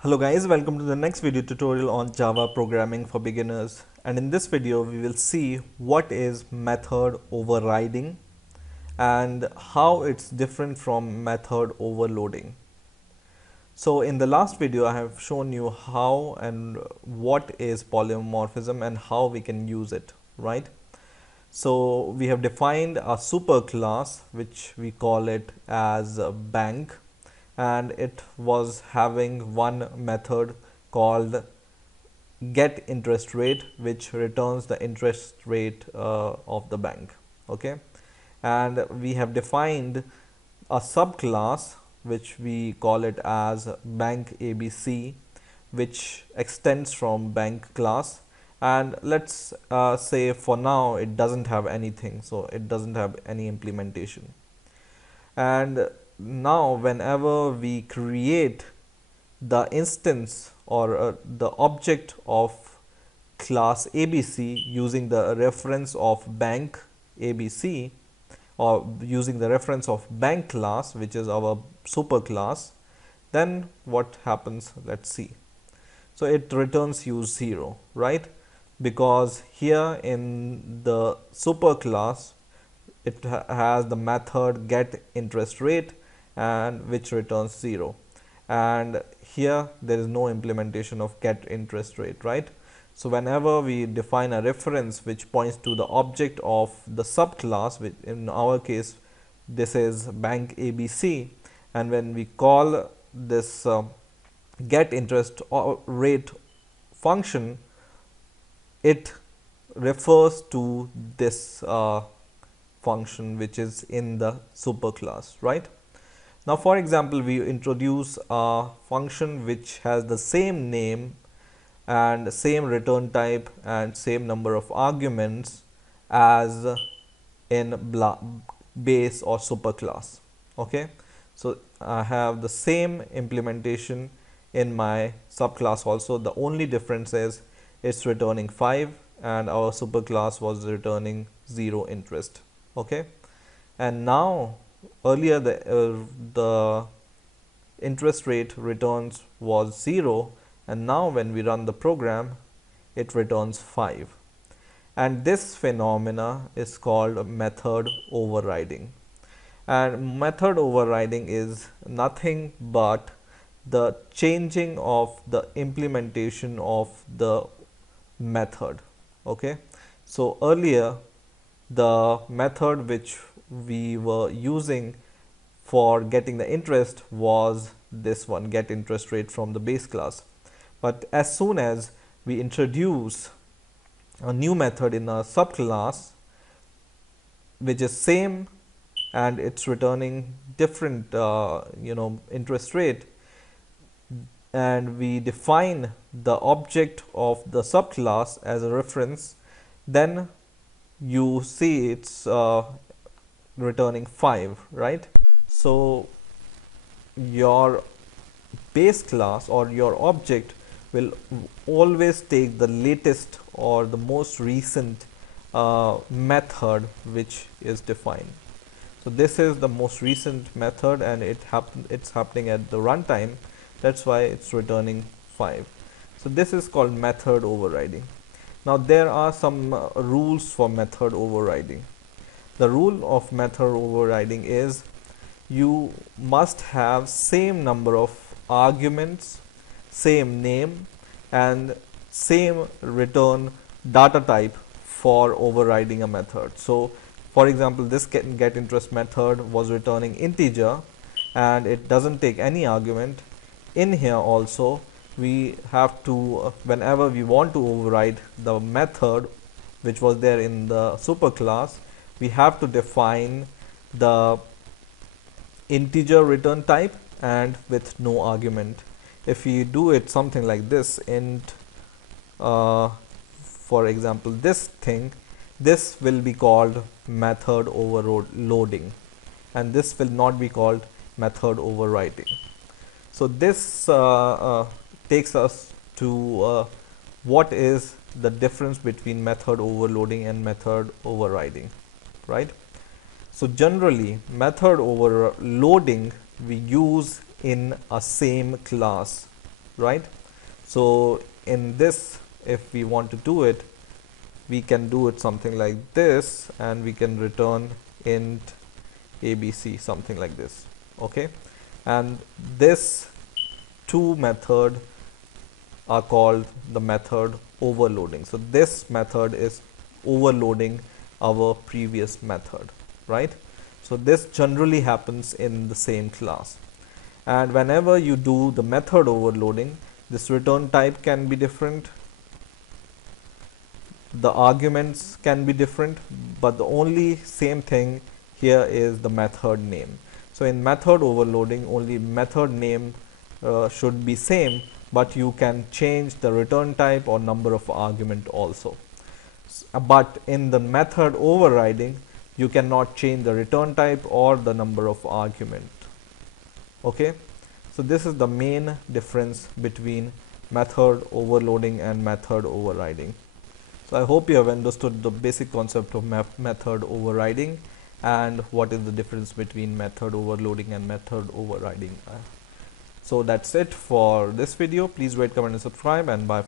Hello guys, welcome to the next video tutorial on Java programming for beginners. And in this video, we will see what is method overriding and how it's different from method overloading. So in the last video, I have shown you how and what is polymorphism and how we can use it, right? So we have defined a superclass, which we call it as a bank, and it was having one method called get interest rate, which returns the interest rate of the bank. Okay, and we have defined a subclass which we call it as bank ABC, which extends from bank class. And let's say for now it doesn't have anything, so it doesn't have any implementation. And now whenever we create the instance or the object of class ABC using the reference of bank ABC, or using the reference of bank class, which is our superclass, then what happens? Let's see. So it returns you 0, right? Because here in the superclass it has the method get interest rate, and which returns 0, and here there is no implementation of get interest rate, right? So whenever we define a reference which points to the object of the subclass, which in our case this is bank ABC, and when we call this get interest rate function, it refers to this function which is in the superclass, right? Now, for example, we introduce a function which has the same name and same return type and same number of arguments as in base or superclass. Okay, so I have the same implementation in my subclass also. The only difference is it's returning 5 and our superclass was returning 0 interest. Okay, and now earlier the interest rate returns was 0, and now when we run the program it returns 5, and this phenomena is called method overriding. And method overriding is nothing but the changing of the implementation of the method. Okay, so earlier the method which we were using for getting the interest was this one, get interest rate from the base class. But as soon as we introduce a new method in a subclass which is same and it's returning different interest rate, and we define the object of the subclass as a reference, then you see it's returning 5, right? So your base class or your object will always take the latest or the most recent method which is defined. So this is the most recent method, and it's happening at the runtime. That's why it's returning 5. So this is called method overriding. Now there are some rules for method overriding. The rule of method overriding is you must have same number of arguments, same name, and same return data type for overriding a method. So for example, this get interest method was returning integer and it doesn't take any argument. In here also we have to, whenever we want to override the method which was there in the superclass, we have to define the integer return type and with no argument. If we do it something like this, int for example this thing, this will be called method overloading, and this will not be called method overriding. So this takes us to what is the difference between method overloading and method overriding, right? So generally method overloading we use in a same class, right? So in this, if we want to do it, we can do it something like this, and we can return int abc, something like this. Okay, and this two method are called the method overloading. So this method is overloading our previous method, right? So this generally happens in the same class. And whenever you do the method overloading, this return type can be different, the arguments can be different, but the only same thing here is the method name. So in method overloading, only method name should be same, but you can change the return type or number of argument also. But in the method overriding, you cannot change the return type or the number of argument. Okay, so this is the main difference between method overloading and method overriding. So I hope you have understood the basic concept of method overriding and what is the difference between method overloading and method overriding. So that's it for this video. Please rate, comment and subscribe, and bye.